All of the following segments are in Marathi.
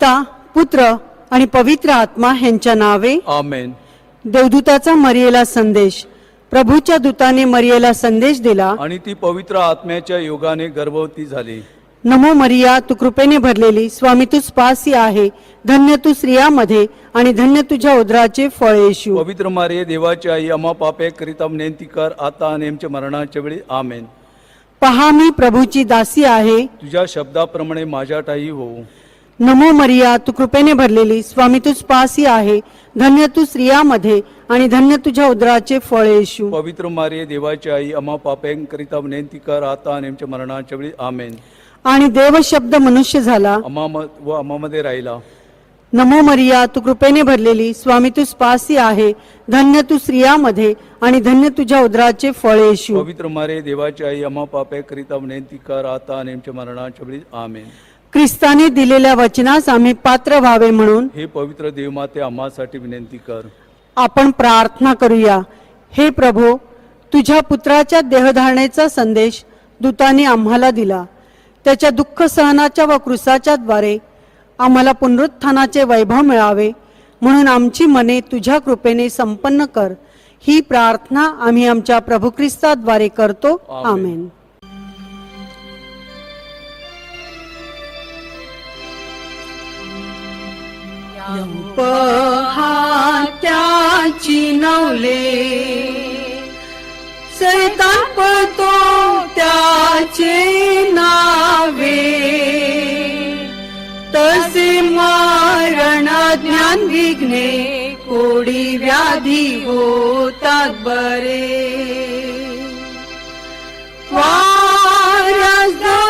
पिता पुत्र आणि पवित्र आत्मा ह्यांच्या नावे. आमेन देवदूताचा मरियेला संदेश. प्रभूच्या दूताने मरियेला संदेश दिला. आणि ती पवित्र आत्म्याच्या योगाने गर्भवती झाली. नमो मरिया तू कृपेने भरलेली स्वामी तू स्पासी आहे. धन्य तू स्त्रियामध्ये आणि धन्य तुझ्या उदराचे फळ येशू. पवित्र मारे देवाची आई अमा पापे करिता नेंती कर आता आणि आमच्या मरणाच्या वेळी. आमेन पहा मी प्रभूची दासी आहे. तुझ्या शब्दाप्रमाणे माझ्या ठाई होऊ. नमो मरिया तू कृपेने भरलेली स्वामी तू स्पासी आहे. धन्य तू स्त्रियामध्ये आणि धन्य तुझ्या उदराचे फळ येशू. पवित्र मारे देवाची आई अमा पापे करिता नेंती कर आता आणि आमच्या मरणाच्या वेळी. आमेन. आणि देव शब्द मनुष्य झाला. अमा व अमामध्ये राहिला. नमो मरिया तू कृपेने भरलेली स्वामी तू स्पासी आहे. धन्य तू स्त्रियामध्ये आणि धन्य तुझ्या उदराचे फळ येशू. पवित्र मारे देवाची आई अमा पापे करिता नेंती कर आता आणि आमच्या मरणाच्या वेळी. आमेन. ख्रिस्ताने दिलेल्या वचनास आम्ही पात्र व्हावे म्हणून हे पवित्र देवमाते आम्हासाठी विनंती कर. आपण प्रार्थना करूया. हे प्रभो तुझ्या पुत्राच्या देहधारणेचा संदेश दूताने आम्हाला दिला. त्याच्या दुःख सहनाच्या व क्रुसाच्या द्वारे आम्हाला पुनरुत्थानाचे वैभव मिळावे. म्हणून आमची मने तुझ्या कृपेने संपन्न कर. ही प्रार्थना आम्ही आमच्या प्रभू ख्रिस्ताद्वारे करतो. आमेन. त्याची नवले. सैतान पळतो त्याचे नावे. तसे मरण ज्ञान विघ्ने कोडी व्याधी होतात बरे. वाऱ्यास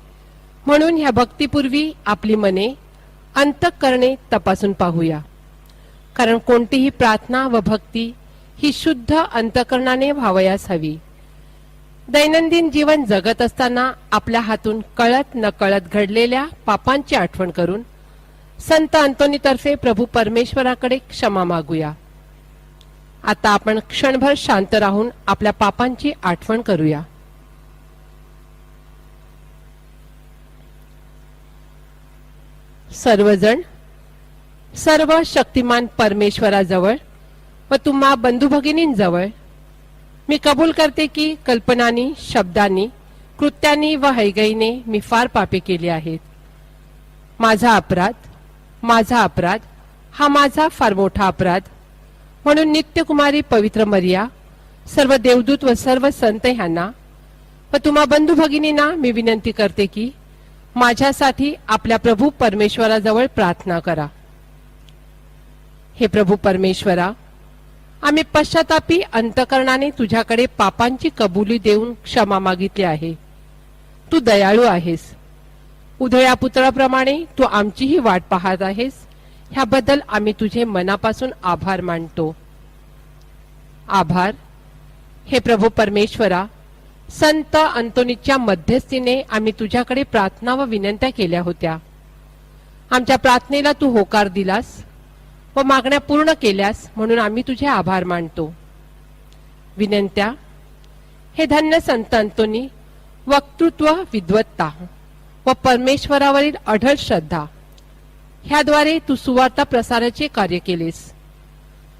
म्हणून ह्या भक्तीपूर्वी आपली मने अंतःकरणे तपासून पाहूया. कारण कोणतीही प्रार्थना व भक्ती ही शुद्ध अंतकरणाने व्हावयास हवी. दैनंदिन जीवन जगत असताना आपल्या हातून कळत नकळत घडलेल्या पापांची आठवण करून संत अंतोनीतर्फे प्रभू परमेश्वराकडे क्षमा मागूया. आता आपण क्षणभर शांत राहून आपल्या पापांची आठवण करूया. सर्वजण सर्व शक्तिमान परमेश्वराजवळ व तुम्हा बंधू भगिनींजवळ मी कबूल करते की कल्पनानी शब्दांनी कृत्यांनी व हैगईने मी फार पापे केली आहेत. माझा अपराध माझा अपराध हा माझा फार मोठा अपराध. म्हणून नित्यकुमारी पवित्र मर्या सर्व देवदूत व सर्व संत ह्यांना व तुम्हा बंधू भगिनींना मी विनंती करते की माझ्यासाठी आपल्या प्रभू परमेश्वराजवळ प्रार्थना करा. हे प्रभू परमेश्वरा आम्ही पश्चातापी अंतकरणाने तुझ्याकडे पापांची कबुली देऊन क्षमा मागितली आहे. तू दयाळू आहेस. उधळ्या पुतळाप्रमाणे तू आमचीही वाट पाहत आहेस. ह्याबद्दल आम्ही तुझे मनापासून आभार मानतो. आभार. हे प्रभू परमेश्वरा संत अंतोनीच्या मध्यस्थीने आम्ही तुझ्याकडे प्रार्थना व विनंत्या केल्या होत्या. आमच्या प्रार्थनेला तू होकार दिलास व मागण्या पूर्ण केल्यास म्हणून आम्ही तुझे आभार मानतो. विनंत्या हे धन्य संत अंतोनी वक्तृत्व विद्वत्ता व परमेश्वरावरील अढळ श्रद्धा ह्याद्वारे तू सुवार्ता प्रसाराचे कार्य केलेस.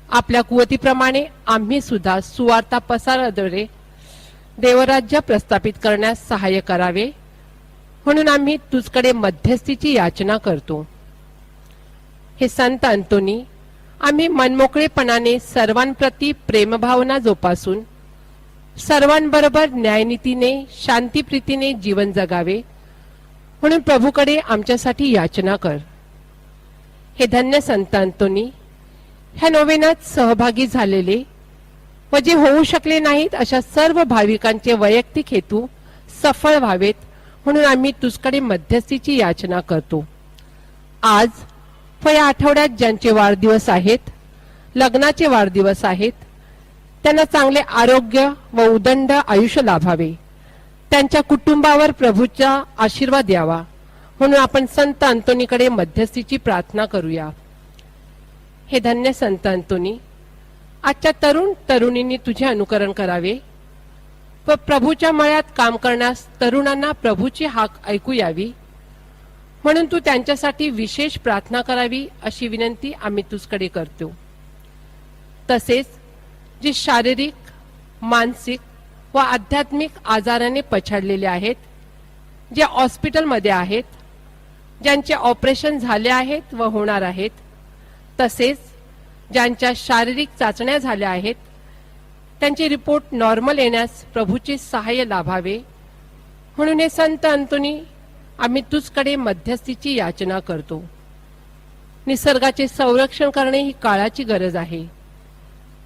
आपल्या कुवतीप्रमाणे आम्ही सुद्धा सुवार्ता प्रसाराद्वारे देवराज्य प्रस्थापित करण्यास सहाय्य करावे. म्हणून आम्ही तुझकडे मध्यस्थीची याचना करतो. हे संत अंतोनी आम्ही मनमोकळेपणाने सर्वांप्रती प्रेमभावना जोपासून सर्वांबरोबर न्यायनीतीने शांतीप्रीतीने जीवन जगावे. म्हणून प्रभूकडे आमच्यासाठी याचना कर. हे धन्य संत अंतोनी ह्या नोवेनात सहभागी झालेले व जे होऊ शकले नाहीत अशा सर्व भाविकांचे वैयक्तिक हेतू सफळ व्हावेत म्हणून आम्ही तुझकडे मध्यस्थीची याचना करतो. आज व या आठवड्यात ज्यांचे वाढदिवस आहेत लग्नाचे वाढदिवस आहेत त्यांना चांगले आरोग्य व उदंड आयुष्य लाभावे. त्यांच्या कुटुंबावर प्रभूचा आशीर्वाद द्यावा म्हणून आपण संत अंतोनीकडे मध्यस्थीची प्रार्थना करूया. हे धन्य संत अंतोनी. आजच्या तरुण तरुणींनी तुझे अनुकरण करावे. व प्रभूच्या मळ्यात काम करण्यास तरुणांना प्रभूची हाक ऐकू यावी. म्हणून तू त्यांच्यासाठी विशेष प्रार्थना करावी अशी विनंती आम्ही तुझकडे करतो. तसेच जे शारीरिक मानसिक व आध्यात्मिक आजाराने पछाडलेले आहेत जे हॉस्पिटलमध्ये आहेत ज्यांचे ऑपरेशन झाले आहेत व होणार आहेत तसेच ज्यांच्या शारीरिक चाचण्या झाल्या आहेत त्यांचे रिपोर्ट नॉर्मल येण्यास प्रभूचे सहाय्य लाभावे. म्हणून हे संत अंतोनी आम्ही तुझकडे मध्यस्थीची याचना करतो. निसर्गाचे संरक्षण करणे ही काळाची गरज आहे.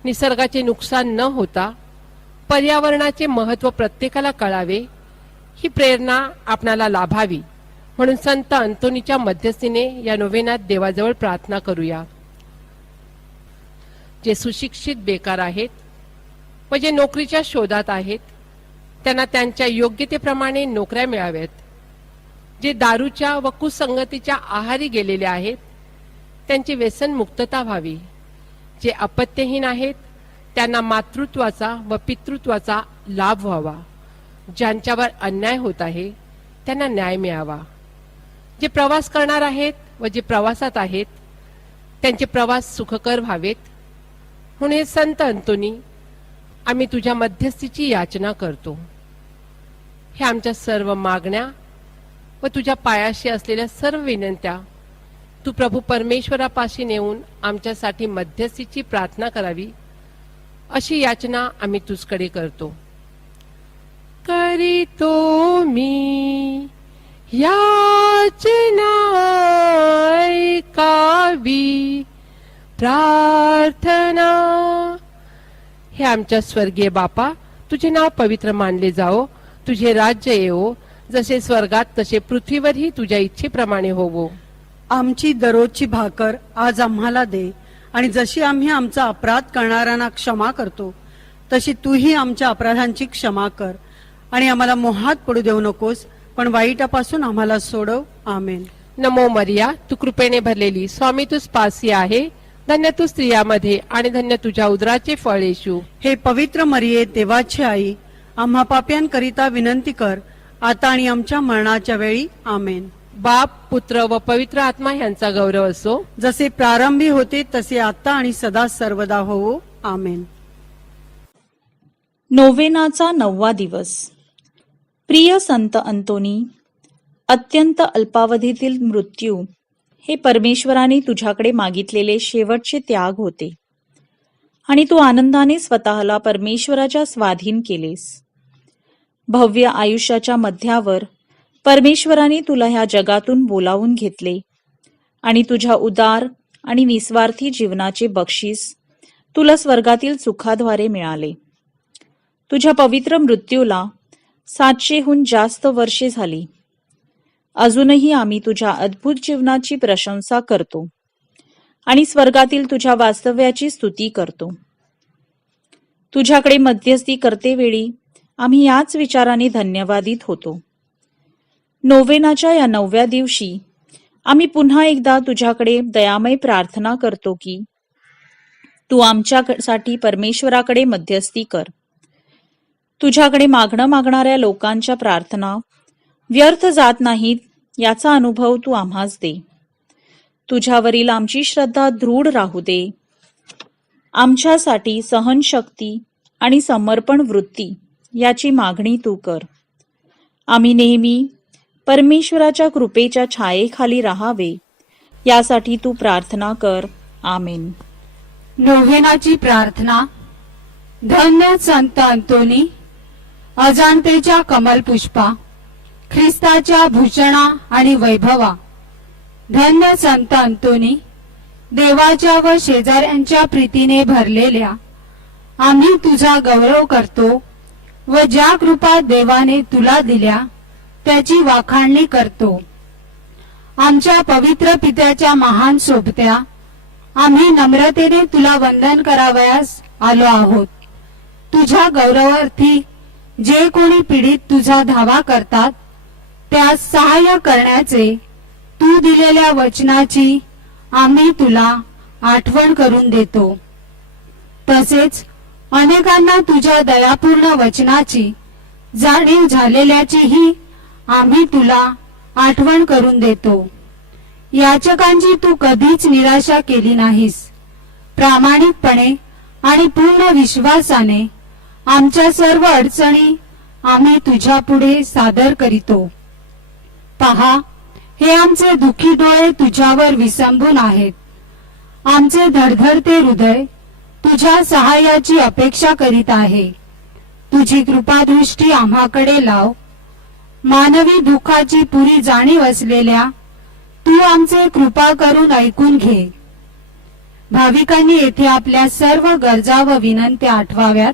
निसर्गाचे नुकसान न होता पर्यावरणाचे महत्त्व प्रत्येकाला कळावे ही प्रेरणा आपणाला लाभावी. म्हणून संत अंतोनीच्या मध्यस्थीने या नोवेनात देवाजवळ प्रार्थना करूया. जे सुशिक्षित बेकार आहेत व जे नोकरीच्या शोधात आहेत त्यांना त्यांच्या योग्यतेप्रमाणे नोकऱ्या मिळाव्यात. जे दारूच्या व कुसंगतीच्या आहारी गेलेले आहेत त्यांची व्यसन मुक्तता व्हावी. जे अपत्यहीन आहेत त्यांना मातृत्वाचा व पितृत्वाचा लाभ व्हावा. ज्यांच्यावर अन्याय होत आहे त्यांना न्याय मिळावा. जे प्रवास करणार आहेत व जे प्रवासात आहेत त्यांचे प्रवास सुखकर व्हावेत. हे संत अंतोनी आम्ही तुझ्या मध्यस्थीची याचना करतो. हे आमच्या सर्व मागण्या व तुझ्या पायाशी असलेल्या सर्व विनंत्या तू प्रभू परमेश्वरापाशी नेऊन आमच्यासाठी मध्यस्थीची प्रार्थना करावी अशी याचना आम्ही तुझकडे करतो. करीतो मी याचना ऐकावी. प्रार्थना. हे आमच्या स्वर्गीय बापा तुझे नाव पवित्र मानले जाओ. तुझे राज्य येवो. जसे स्वर्गात तसे पृथ्वीवरही तुझ्या इच्छेप्रमाणे होवो. आमची दररोजची भाकर आज आम्हाला दे. आणि जशी आम्ही आमचा अपराध करणाऱ्यांना क्षमा करतो तशी तूही आमच्या अपराधांची क्षमा कर. आणि आम्हाला मोहात पडू देऊ नकोस पण वाईटापासून आम्हाला सोडव. आमेन. नमो मरिया तू कृपेने भरलेली स्वामी तू पासी आहे. धन्य तू स्त्रियामध्ये आणि धन्य तुझ्या उदराचे फळ येशू. हे पवित्र मरिये देवाची आई आम्हा पाप्यांकरिता विनंती कर आता आणि आमच्या मरणाच्या वेळी आमेन. बाप पुत्र व पवित्र आत्मा यांचा गौरव असो. जसे प्रारंभी होते तसे आता आणि सदा सर्वदा होवो आमेन. नोवेनाचा नववा दिवस. प्रिय संत अंतोनी अत्यंत अल्पावधीतील मृत्यू हे परमेश्वराने तुझ्याकडे मागितलेले शेवटचे त्याग होते. आणि तू आनंदाने स्वतःला परमेश्वराच्या स्वाधीन केलेस. भव्य आयुष्याच्या मध्यावर परमेश्वराने तुला ह्या जगातून बोलावून घेतले आणि तुझ्या उदार आणि निस्वार्थी जीवनाचे बक्षीस तुला स्वर्गातील सुखाद्वारे मिळाले. तुझ्या पवित्र मृत्यूला सातशेहून जास्त वर्षे झाली. अजूनही आम्ही तुझ्या अद्भुत जीवनाची प्रशंसा करतो आणि स्वर्गातील तुझ्या वास्तव्याची स्तुती करतो. तुझ्याकडे मध्यस्थी करतेवेळी आम्ही याच विचाराने धन्यवादित होतो. नोवेनाच्या या नवव्या दिवशी आम्ही पुन्हा एकदा तुझ्याकडे दयामय प्रार्थना करतो की तू आमच्यासाठी परमेश्वराकडे मध्यस्थी कर. तुझ्याकडे मागणं मागणाऱ्या लोकांच्या प्रार्थना व्यर्थ जात नाहीत याचा अनुभव तू आम्हास दे. तुझ्यावरील आमची श्रद्धा दृढ राहू दे. आमच्यासाठी सहनशक्ती आणि समर्पण वृत्ती याची मागणी तू कर. आम्ही नेहमी परमेश्वराच्या कृपेच्या छायेखाली राहावे. यासाठी तू प्रार्थना कर. आमेन. नोव्हेनाची प्रार्थना. धन्य संत अंतोनी. अजाणतेच्या कमलपुष्पा. ख्रिस्ताच्या भूषणा आणि वैभवा. धन्य संत अंतोनी देवाच्या व शेजाऱ्यांच्या प्रीतीने भरलेल्या आम्ही तुझा गौरव करतो व ज्या कृपा देवाने तुला दिल्या त्याची वाखाणणी करतो. आमच्या पवित्र पित्याच्या महान सोबत्या आम्ही नम्रतेने तुला वंदन करावयास आलो आहोत. तुझ्या गौरवार्थी जे कोणी पीडित तुझा धावा करतात त्यास सहाय्य करण्याचे तू दिलेल्या वचनाची आम्ही तुला आठवण करून देतो. तसेच अनेकांना तुझ्या दयापूर्ण वचनाची जाणीव झालेल्याचीही आम्ही तुला आठवण करून देतो. याचकांची तू कधीच निराशा केली नाहीस. प्रामाणिकपणे आणि पूर्ण विश्वासाने आमच्या सर्व अडचणी आम्ही तुझ्या पुढे सादर करीतो. पहा हे आमचे दुखी डोळे तुझ्यावर विसंबून आहेत. आमचे धडधडते हृदय तुझ्या सहाय्याची अपेक्षा करीत आहे. तुझी कृपादृष्टी आम्हाकडे लाव. मानवी दुःखाची पुरी जाणीव असलेल्या तू आमचे कृपा करून ऐकून घे. भाविकांनी येथे आपल्या सर्व गरजा व विनंत्या आठवाव्यात.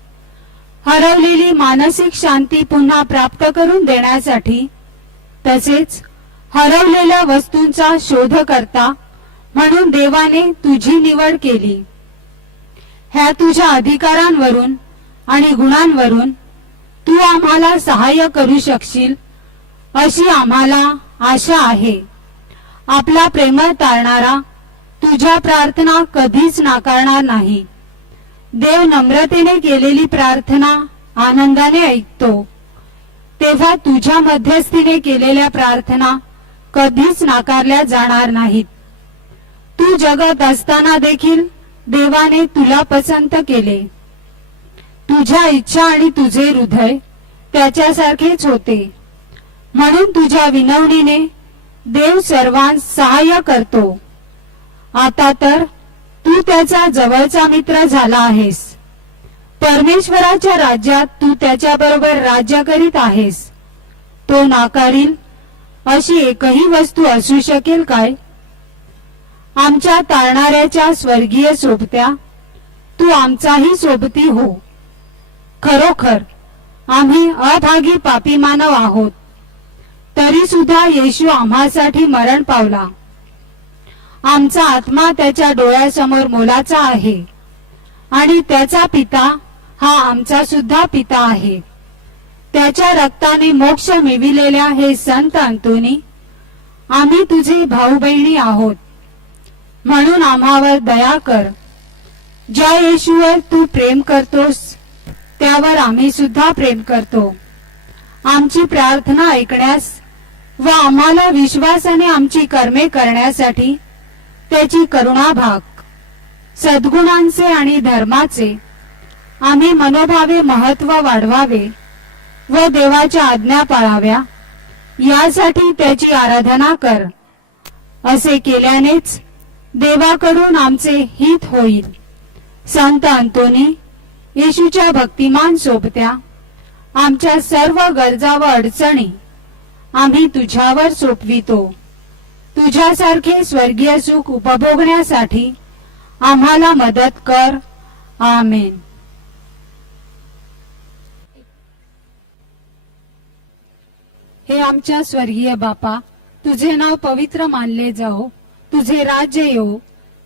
हरवलेली मानसिक शांती पुन्हा प्राप्त करून देण्यासाठी तसेच हरवलेल्या वस्तूंचा शोध करता म्हणून देवाने तुझी निवड केली. ह्या तुझ्या अधिकारांवरून आणि गुणांवरून तू आम्हाला सहाय्य करू शकशील अशी आम्हाला आशा आहे. आपला प्रेमळ तारणारा तुझ्या प्रार्थना कधीच नाकारणार नाही. देव नम्रतेने केलेली प्रार्थना आनंदाने ऐकतो. तेव्हा तुझ्या मध्यस्थीने केलेल्या प्रार्थना कधीच नाकारल्या जाणार नाहीत. तू जगत असताना देखील देवाने तुला पसंत केले. तुझ्या इच्छा आणि तुझे हृदय त्याच्यासारखेच होते. म्हणून तुझ्या विनवणीने देव सर्वांस सहाय्य करतो. आता तर तू त्याचा जवळचा मित्र झाला आहेस. परमेश्वराच्या राज्यात तू त्याच्याबरोबर राज्य करीत आहेस. तो नाकारील अशी एकही वस्तू असू शकेल काय? आमच्या तारणाऱ्याच्या स्वर्गीय सोबत्या तू आमचाही सोबती हो. खरोखर आम्ही अभागी पापी मानव आहोत. तरी सुद्धा येशू आम्हासाठी मरण पावला. आमचा आत्मा त्याच्या डोळ्यासमोर मोलाचा आहे. आणि त्याचा पिता हा आमचा सुद्धा पिता आहे. त्याच्या रक्ताने मोक्ष मिविलेल्या हे संत अंतोनी आम्ही तुझे भाऊ बहिणी आहोत. म्हणून आम्हावर दया कर. ज्या येशूवर तू प्रेम करतोस त्यावर आम्ही सुद्धा प्रेम करतो. आमची प्रार्थना ऐकण्यास व आम्हाला विश्वासाने आमची कर्मे करण्यासाठी त्याची करुणा भाग. सद्गुणांचे आणि धर्माचे आम्ही मनोभावे महत्त्व वाढवावे व देवाच्या आज्ञा पाळाव्या यासाठी त्याची आराधना कर. असे केल्यानेच देवाकडून आमचे हित होईल. संत अंतोनी येशूच्या भक्तिमान सोबत्या आमच्या सर्व गरजा व अडचणी आम्ही तुझ्यावर सोपवितो. तुझ्यासारखे स्वर्गीय सुख उपभोगण्यासाठी आम्हाला मदत कर. आमेन. हे आमच्या स्वर्गीय बापा तुझे नाव पवित्र मानले जाओ. तुझे राज्य येऊ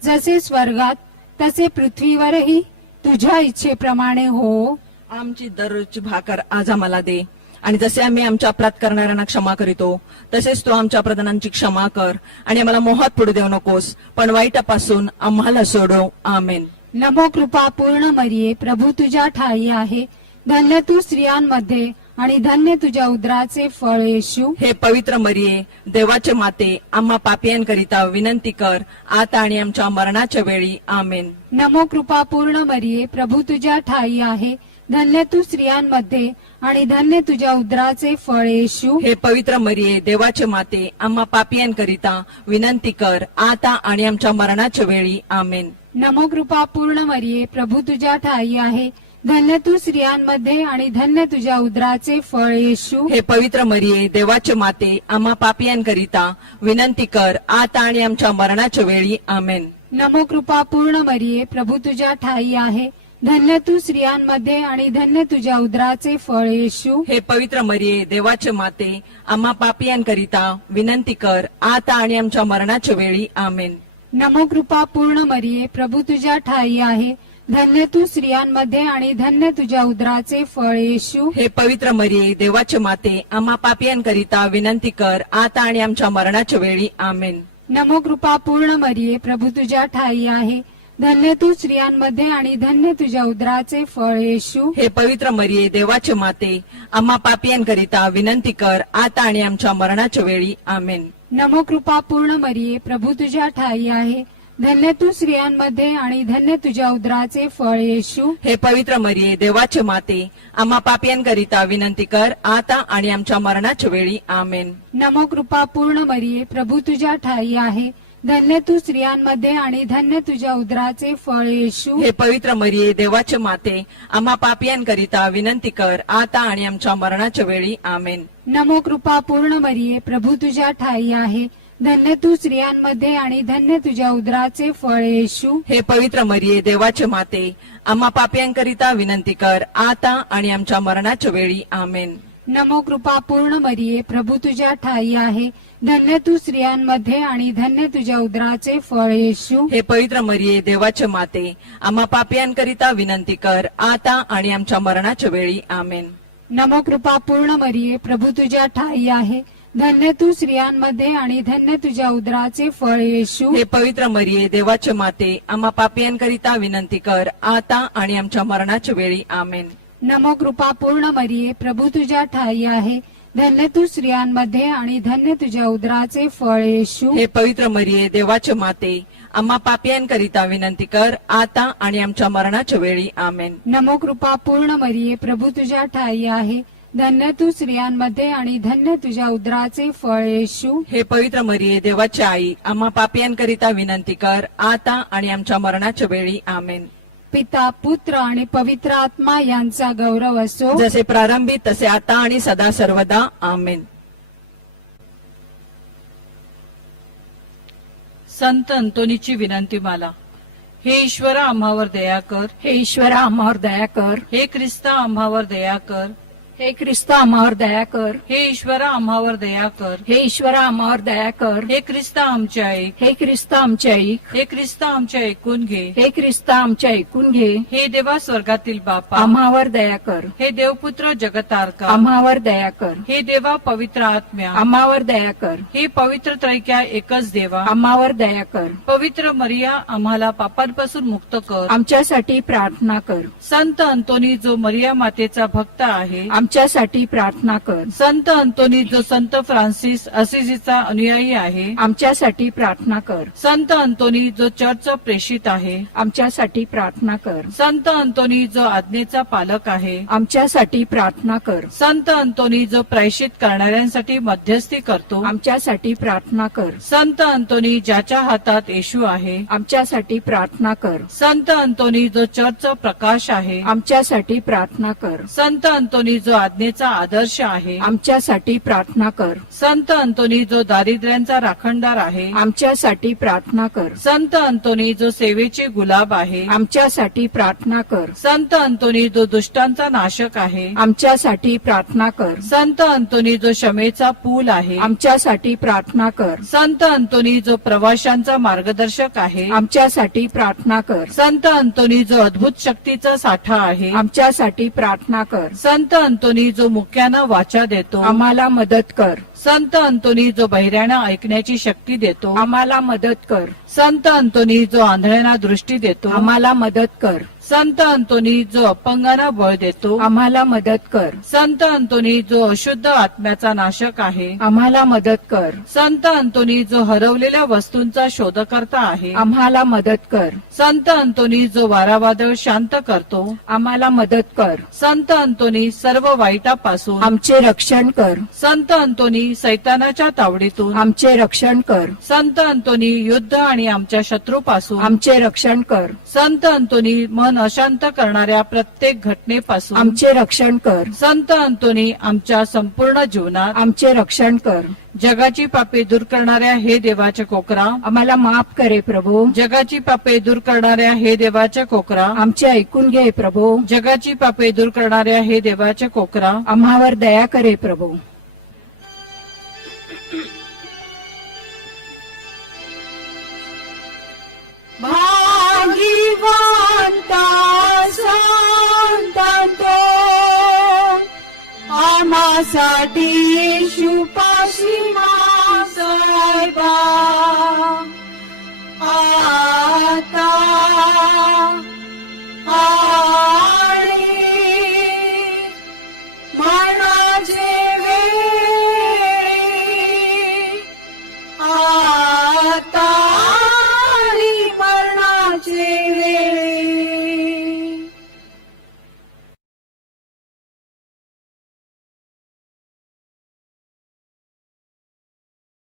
जसे स्वर्गात तसे पृथ्वीवरही तुझ्या इच्छेप्रमाणे हो. आमची दररोजची भाकर आज आम्हाला दे. आणि जसे आम्ही आमच्या अपराध करणाऱ्यांना क्षमा करीतो तसेच तो आमच्या प्रधानांची क्षमा कर आणि आम्हाला मोहात पडू देऊ नकोस. पण वाईटापासून आम्हाला सोडव आमेन. नमो कृपा पूर्ण मरिये. प्रभू तुझ्या ठाई आहे. धन्य तू स्त्रियांमध्ये आणि धन्य तुझ्या उदराचे फळ येशू. हे पवित्र मरिये देवाचे माते आम्हा पापियांकरिता विनंती कर. आता आणि आमच्या मरणाच्या वेळी. आमेन. नमो कृपा पूर्ण मरिये. प्रभू तुझ्या ठाई आहे. धन्य तू स्त्रियांमध्ये आणि धन्य तुझ्या उदराचे फळ येशू. हे पवित्र मरिये देवाचे माते आम्हा पापियांकरिता विनंती कर आता आणि आमच्या मरणाच्या वेळी. आमेन. नमो कृपा पूर्ण मरिये प्रभू तुझ्या ठाई आहे. धन्य तू स्त्रियांमध्ये आणि धन्य तुझ्या उदराचे फळ येशू. हे पवित्र मरिये देवाचे माते आम्हा पापियांकरिता विनंती कर आता आणि आमच्या मरणाच्या वेळी. आमेन. नमो कृपा पूर्ण मरिये प्रभू तुझ्या ठाई आहे. धन्य तू स्त्रियांमध्ये आणि धन्य तुझ्या उदराचे फळ येशू. हे पवित्र मरिये देवाचे माते आम्हा पापियांकरिता विनंती कर आता आणि आमच्या मरणाच्या वेळी आमेन. नमो कृपा पूर्ण मरिये प्रभू तुझ्या ठाई आहे. धन्य तू स्त्रियांमध्ये आणि धन्य तुझ्या उदराचे फळ येशू. हे पवित्र मरिये देवाचे माते आम्हा पापियांकरिता विनंती कर आता आणि आमच्या मरणाच्या वेळी आमेन. नमो कृपा पूर्ण मरिये प्रभू तुझ्या ठाई आहे. धन्य तू स्त्रियांमध्ये आणि धन्य तुझ्या उदराचे फळ येशू. हे पवित्र मरिये देवाचे माते आम्हा पापियांकरिता विनंती कर आता आणि आमच्या मरणाच्या वेळी. आमेन. नमो कृपा पूर्ण मरिये प्रभू तुझ्या ठाई आहे. धन्य तू स्त्रियांमध्ये आणि धन्य तुझ्या उदराचे फळ येशू. हे पवित्र मरिये देवाचे माते आम्हा पापियांकरिता विनंती कर आता आणि आमच्या मरणाच्या वेळी. आमेन. नमो कृपा पूर्ण मरिये प्रभू तुझ्या ठाई आहे. धन्य तू स्त्रियांमध्ये आणि धन्य तुझ्या उदराचे फळ येशू. हे पवित्र मरिये देवाचे माते आम्हा पापियांकरिता विनंती कर आता आणि आमच्या मरणाच्या वेळी. आमेन. नमो कृपा पूर्ण मरिये प्रभू तुझ्या ठाई आहे. धन्य तू स्त्रियांमध्ये आणि धन्य तुझ्या उदराचे फळ येशू. हे पवित्र मरिये देवाचे माते आम्हा पापियांकरिता विनंती कर आता आणि आमच्या मरणाच्या वेळी. आमेन. नमो कृपा पूर्ण मरिये प्रभू तुझ्या ठाई आहे. धन्य तू स्त्रियांमध्ये आणि धन्य तुझ्या उदराचे फळ येशू. हे पवित्र मरिये देवाचे माते आम्हा पापियांकरिता विनंती कर आता आणि आमच्या मरणाच्या वेळी आमेन. नमो कृपा पूर्ण मरिये प्रभू तुझ्या ठाई आहे. धन्य तू स्त्रियांमध्ये आणि धन्य तुझ्या उदराचे फळ येशू. हे पवित्र मरिये देवाचे माते आम्हा पापियांकरिता विनंती कर आता आणि आमच्या मरणाच्या वेळी आमेन. नमो कृपा पूर्ण मरिये प्रभू तुझ्या ठाई आहे. धन्य तू स्त्रियांमध्ये आणि धन्य तुझ्या उदराचे फळ येशू. हे पवित्र मरिये देवाचे माते आम्हा पापियांकरिता विनंती कर आता आणि आमच्या मरणाच्या वेळी. आमेन. नमो कृपा पूर्ण मरिये प्रभू तुझ्या ठाई आहे. धन्य तू स्त्रियांमध्ये आणि धन्य तुझ्या उदराचे फळ येशू. हे पवित्र मरिये देवाची आई आम्हा पापियांकरिता विनंती कर आता आणि आमच्या मरणाच्या वेळी. आमेन. पिता पुत्र आणि पवित्र आत्मा यांचा गौरव असो. जसे प्रारंभी तसे आता आणि सदा सर्वदा. आमेन. संत अंतोनीची विनंती माला. हे ईश्वरा आम्हावर दया कर. हे ईश्वरा आम्हावर दया कर. हे ख्रिस्ता आम्हावर दया कर. हे ख्रिस्त आम्हावर दया कर. हे ईश्वरा आम्हावर दया कर. हे ईश्वरा आम्हावर दया कर. हे ख्रिस्ता आमच्या ऐक. हे ख्रिस्त आमचे ऐक. हे ख्रिस्ता आमच्या ऐकून घे. हे ख्रिस्त आमचे ऐकून घे. हे देवा स्वर्गातील बापा. आम्हावर दया कर. हे देवपुत्र जगतारका. आम्हावर दया कर. हे देवा पवित्र आत्म्या. आम्हावर दया कर. हे पवित्र त्रैक्या एकच देवा. आम्हावर दया कर. पवित्र मरिया आम्हाला पापांपासून मुक्त कर. आमच्यासाठी प्रार्थना कर. संत अंतोनी जो मरिया मातेचा भक्त आहे. आमच्यासाठी प्रार्थना कर. संत अंतोनी जो संत फ्रान्सिस असिजीचा अनुयायी आहे आमच्यासाठी प्रार्थना कर. संत अंतोनी जो चर्चचा प्रेषित आहे आमच्यासाठी प्रार्थना कर. संत अंतोनी जो आज्ञेचा पालक आहे आमच्यासाठी प्रार्थना कर. संत अंतोनी जो प्रायश्चित करणाऱ्यांसाठी मध्यस्थी करतो आमच्यासाठी प्रार्थना कर. संत अंतोनी ज्याच्या हातात येशू आहे आमच्यासाठी प्रार्थना कर. संत अंतोनी जो चर्चचा प्रकाश आहे आमच्यासाठी प्रार्थना कर. संत अंतोनी जो आज्ञेचा आदर्श आहे. आमच्यासाठी प्रार्थना कर. संत अंतोनी जो दारिद्र्यांचा राखणदार आहे. आमच्यासाठी प्रार्थना कर. संत अंतोनी जो सेवेचे गुलाब आहे. आमच्यासाठी प्रार्थना कर. संत अंतोनी जो दुष्टांचा नाशक आहे. आमच्यासाठी प्रार्थना कर. संत अंतोनी जो क्षमेचा पूल आहे. आमच्यासाठी प्रार्थना कर. संत अंतोनी जो प्रवाशांचा मार्गदर्शक आहे. आमच्यासाठी प्रार्थना कर. संत अंतोनी जो अद्भुत शक्तीचा साठा आहे. आमच्यासाठी प्रार्थना कर. संत अंतोनी जो मुक्यांना वाचा देतो आम्हाला मदत कर. संत अंतोनी जो बहिऱ्यांना ऐकण्याची शक्ती देतो आम्हाला मदत कर. संत अंतोनी जो आंधळ्यांना दृष्टी देतो आम्हाला मदत कर. संत अंतोनी जो अपंगांना बळ देतो आम्हाला मदत कर. संत अंतोनी जो अशुद्ध आत्म्याचा नाशक आहे आम्हाला मदत कर. संत अंतोनी जो हरवलेल्या वस्तूंचा शोधकर्ता आहे आम्हाला मदत कर. संत अंतोनी जो वारावादळ शांत करतो आम्हाला मदत कर. संत अंतोनी सर्व वाईटापासून आमचे रक्षण कर. संत अंतोनी सैतानाच्या तावडीतून आमचे रक्षण कर. संत अंतोनी युद्ध आणि आमच्या शत्रूपासून आमचे रक्षण कर. संत अंतोनी मन अशांत करणाऱ्या प्रत्येक घटनेपासून आमचे रक्षण कर. संत अंतोनी आमच्या संपूर्ण जीवनात आमचे रक्षण कर. जगाची पापे दूर करणाऱ्या हे देवाच्या कोकरा आम्हाला माफ करे प्रभू. जगाची पापे दूर करणाऱ्या हे देवाच्या कोकरा आमचे ऐकून घे प्रभू. जगाची पापे दूर करणाऱ्या हे देवाच्या कोकरा आम्हावर दया करे प्रभू. भागीवंता संतांतो आम्हासाठी येशूपाशी साहेबा आता आणि